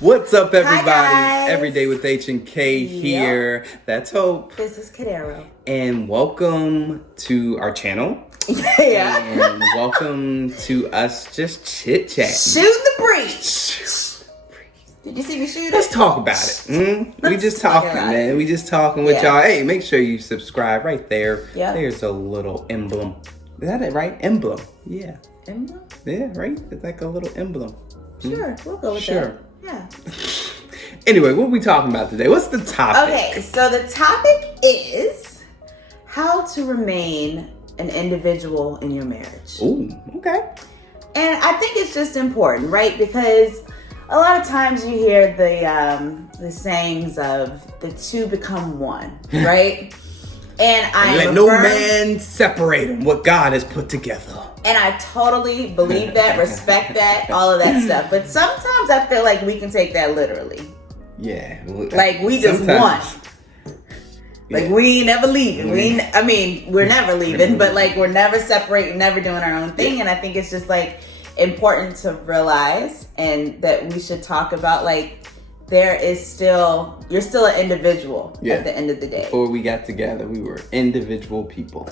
What's up, everybody? Hi, guys. Every Day with H and K here. That's Hope. This is Cadero. And welcome to our channel. Yeah. And welcome to us just chit chatting. Shoot the breach. Did you see me shoot it? Let's talk about it. We just talking, man. We just talking with y'all. Hey, make sure you subscribe right there. Yeah. There's a little emblem. Is that it, right? Emblem. Yeah. Emblem? Yeah, right? It's like a little emblem. Sure, we'll go with that. Yeah. Anyway, what are we talking about today? What's the topic? Okay, so the topic is how to remain an individual in your marriage. Ooh, okay. And I think it's just important, right? Because a lot of times you hear the sayings of the two become one, right? And I let no man separate what God has put together. And I totally believe that, respect that, all of that stuff. But sometimes I feel like we can take that literally. Yeah. Like we just want. Like we ain't never leaving. We're never leaving, but like we're never separating, never doing our own thing. And I think it's just like important to realize and that we should talk about like you're still an individual at the end of the day. Before we got together, we were individual people.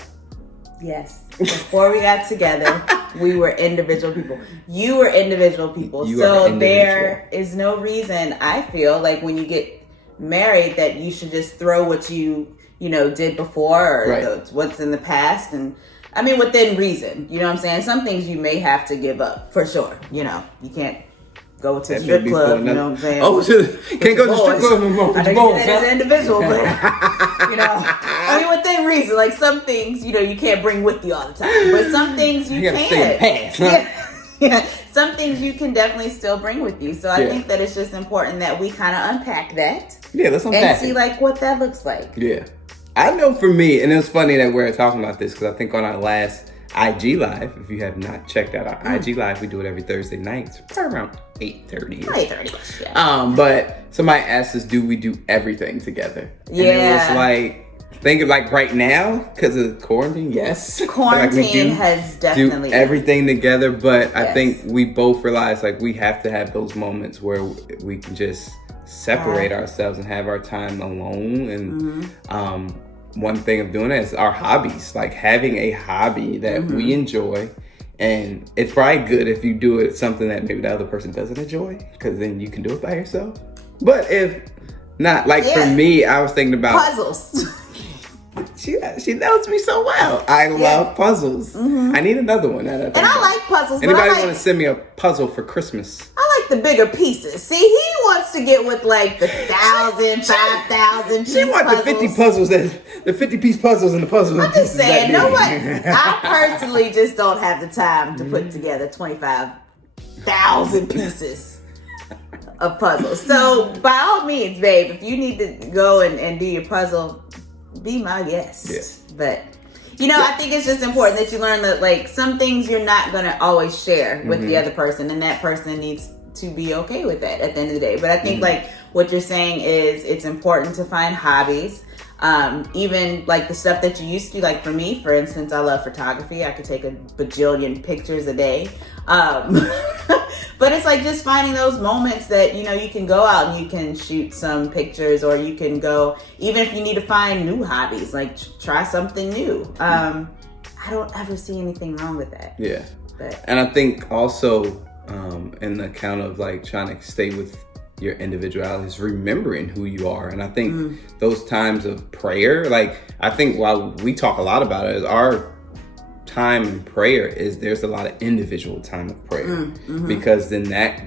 Yes. Before we got together, we were individual people. You were individual people. There is no reason, I feel, like when you get married that you should just throw what you did before or what's in the past. And I mean, within reason, you know what I'm saying? Some things you may have to give up for sure. You can't go to the strip club, you know what I'm saying? Oh, can't go to the strip club no more. I know you as an individual, but I mean, within reason, like some things, you can't bring with you all the time, but some things you can. Stay past, huh? Yeah, some things you can definitely still bring with you. So I think that it's just important that we kind of unpack that. Yeah, let's unpack and see like what that looks like. Yeah, I know for me, and it was funny that we're talking about this because I think on our last IG Live, if you have not checked out our IG Live, we do it every Thursday night, probably around 8:30. 8:30. Yeah. But somebody asked us, do we do everything together? Yeah. And it was like, think of like right now, because of quarantine, yes. Quarantine has definitely do everything together, but I think we both realize like we have to have those moments where we can just separate ourselves and have our time alone. And one thing of doing that is our hobbies, like having a hobby that we enjoy. And it's probably good if you do it something that maybe the other person doesn't enjoy, because then you can do it by yourself. But if not, like for me, I was thinking about puzzles. She knows me so well. I love puzzles. I need another one. And I like puzzles. Anybody want to send me a puzzle for Christmas? I like the bigger pieces. See, he wants to get with like the 1,000, 5,000 piece. She wants the 50 puzzles, the 50-piece puzzles and the puzzles. I'm just saying, you know what? I personally just don't have the time to put together 25,000 pieces of puzzles. So by all means, babe, if you need to go and do your puzzle, be my guest. But I think it's just important that you learn that like some things you're not going to always share with the other person, and that person needs to be okay with that at the end of the day. But I think like what you're saying is it's important to find hobbies. Even like the stuff that you used to do, like for me, for instance, I love photography. I could take a bajillion pictures a day. But it's like just finding those moments that, you can go out and you can shoot some pictures, or you can go, even if you need to find new hobbies, like try something new. I don't ever see anything wrong with that. Yeah. And I think also, in the account of like trying to stay with your individuality is remembering who you are. And I think those times of prayer, like I think while we talk a lot about it, is our time in prayer is there's a lot of individual time of prayer because then that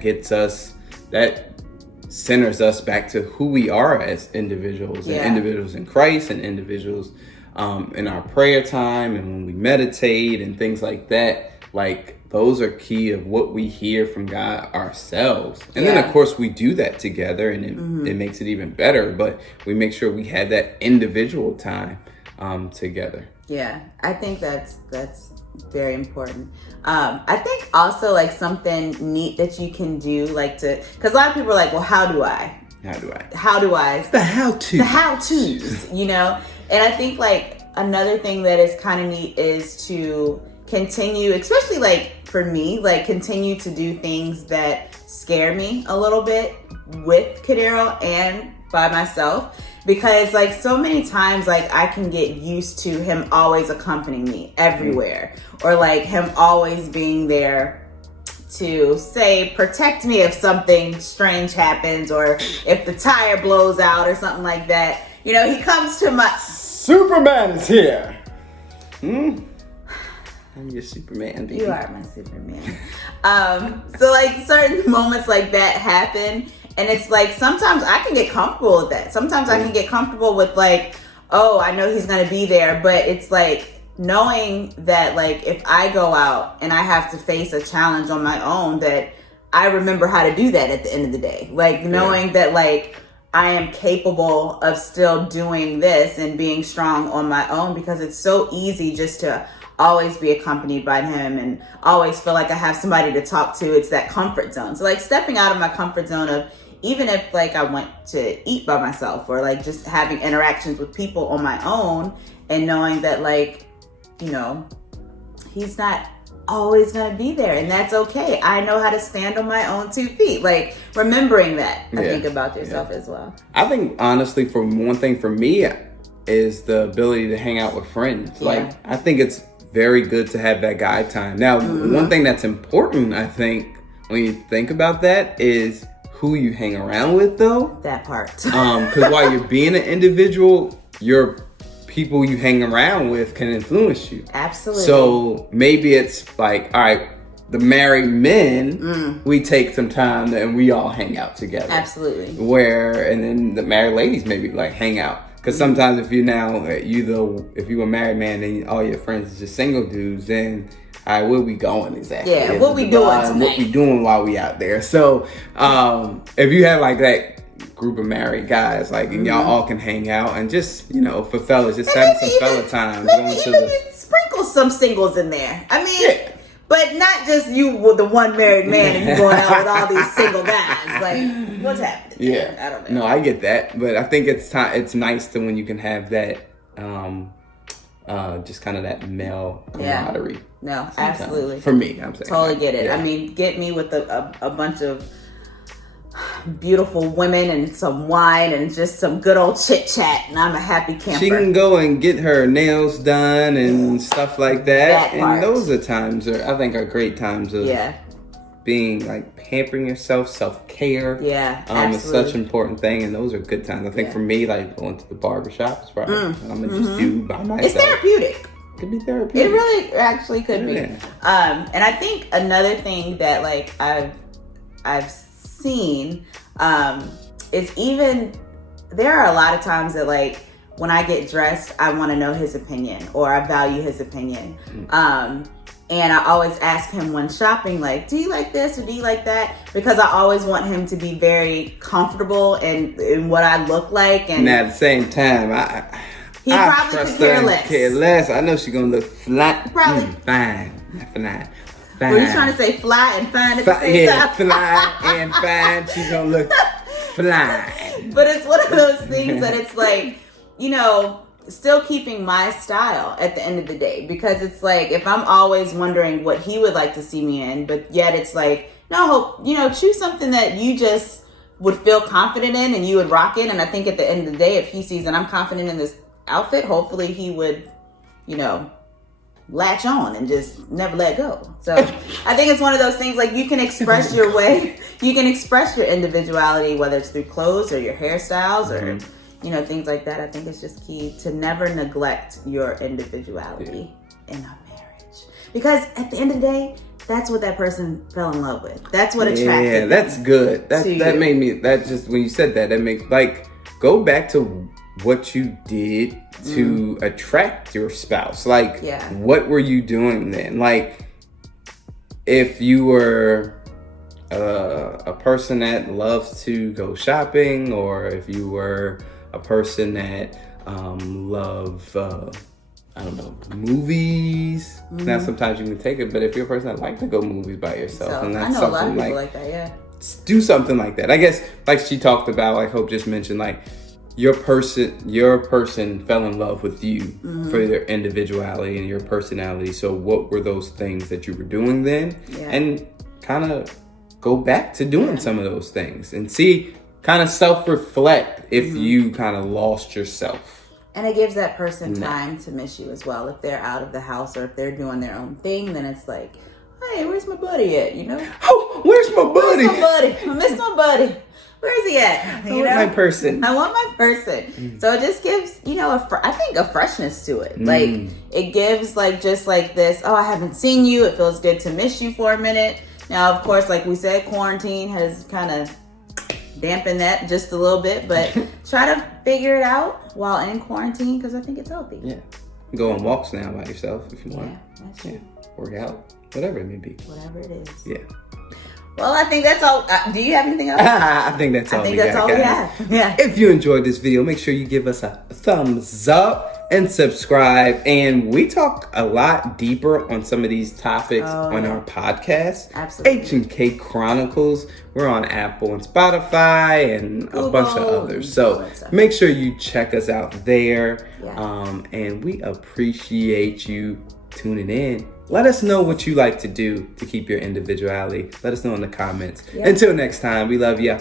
centers us back to who we are as individuals and individuals in Christ and individuals in our prayer time and when we meditate and things like that. Like those are key of what we hear from God ourselves. And then of course we do that together and it makes it even better, but we make sure we have that individual time together. Yeah, I think that's very important. I think also like something neat that you can do, like because a lot of people are like, well, how do I? The how-tos, And I think like another thing that is kind of neat is to continue, especially like for me, like continue to do things that scare me a little bit, with Kadero and by myself, because like so many times like I can get used to him always accompanying me everywhere, or like him always being there to say protect me if something strange happens, or if the tire blows out or something like that. You know, he comes to my Superman is here. I'm your Superman, baby. You are my Superman. So like certain moments like that happen, and it's like sometimes I can get comfortable with that. Sometimes I can get comfortable with like, oh, I know he's gonna be there, but it's like knowing that like if I go out and I have to face a challenge on my own, that I remember how to do that at the end of the day. Like knowing that like I am capable of still doing this and being strong on my own, because it's so easy just to always be accompanied by him and always feel like I have somebody to talk to. It's that comfort zone. So like stepping out of my comfort zone of, even if like I went to eat by myself, or like just having interactions with people on my own, and knowing that like, you know, he's not always gonna be there, and that's okay. I know how to stand on my own 2 feet. Like remembering that, I think about yourself as well. I think honestly, for one thing for me is the ability to hang out with friends. Like I think it's very good to have that guy time. Now, one thing that's important, I think, when you think about that is who you hang around with, though. That part. Because while you're being an individual, your people you hang around with can influence you. Absolutely. So maybe it's like, all right, the married men, we take some time and we all hang out together. Absolutely. And then the married ladies maybe like hang out. Because sometimes if you're now, if you're a married man and all your friends is just single dudes, then all right, where we going exactly? Yeah, what we doing tonight? What we doing while we out there? So if you have like that group of married guys, like, and y'all all can hang out and just, you know, for fellas, just having some fella time. Sprinkle some singles in there. I mean, but not just you with the one married man and you going out with all these single guys. Like, what's happening? Yeah, I don't know. No, I get that, but I think it's nice to when you can have that, just kind of that male camaraderie. Yeah. No, absolutely. For me, I'm saying. Totally get it. Yeah. I mean, get me with a bunch of beautiful women and some wine and just some good old chit chat, and I'm a happy camper. She can go and get her nails done and stuff like that. And those are times I think are great times of being like pampering yourself, self-care. Yeah, it's such an important thing, and those are good times. I think for me, like going to the barbershop is probably I'm gonna just do by myself. It's therapeutic. It could be therapeutic. It really actually could be. And I think another thing that like I've seen is even there are a lot of times that like when I get dressed, I want to know his opinion, or I value his opinion. And I always ask him when shopping, like, do you like this or do you like that? Because I always want him to be very comfortable in what I look like. And at the same time, he probably could care less. I know she's gonna look flat. Probably fine. Were you trying to say fly and fine at the same time? Fly and fine. She's gonna look fly. But it's one of those things that it's like, you know, still keeping my style at the end of the day. Because it's like, if I'm always wondering what he would like to see me in, but yet it's like, no, you know, choose something that you just would feel confident in and you would rock in. And I think at the end of the day, if he sees that I'm confident in this outfit, hopefully he would, you know, latch on and just never let go. So I think it's one of those things, like, you can express your way, you can express your individuality, whether it's through clothes or your hairstyles or you know, things like that. I think it's just key to never neglect your individuality in a marriage, because at the end of the day, that's what that person fell in love with. That's what attracted them. Yeah, that's good. That made me, that just, when you said that, that makes, like, go back to what you did to attract your spouse. Like, what were you doing then? Like, if you were a person that loves to go shopping, or if you were a person that love I don't know, movies. Now sometimes you can take it, but if you're a person that like to go movies by yourself, and that's I know a lot of people like that. Yeah, do something like that. I guess, like she talked about, like Hope just mentioned, like your person fell in love with you for their individuality and your personality. So what were those things that you were doing then? And kind of go back to doing some of those things and see kind of self-reflect if you kind of lost yourself. And it gives that person time to miss you as well. If they're out of the house or if they're doing their own thing, then it's like, hey, where's my buddy at? You know? Oh, where's my buddy? Where's my buddy? I miss my buddy. Where's he at? I want my person. I want my person. So it just gives, I think a freshness to it. Like, it gives just like this, oh, I haven't seen you. It feels good to miss you for a minute. Now, of course, like we said, quarantine has kind of dampened that just a little bit. But try to figure it out while in quarantine because I think it's healthy. Yeah. Go on walks now by yourself if you want. Yeah, that's true. Work out. Whatever it may be. Whatever it is. Yeah. Well, I think that's all. Do you have anything else? I think that's all we have. Yeah. If you enjoyed this video, make sure you give us a thumbs up and subscribe. And we talk a lot deeper on some of these topics on our podcast. Absolutely. H&K Chronicles. We're on Apple and Spotify and a bunch of others. So make sure you check us out there. Yeah. And we appreciate you tuning in. Let us know what you like to do to keep your individuality. Let us know in the comments. Until next time, we love you.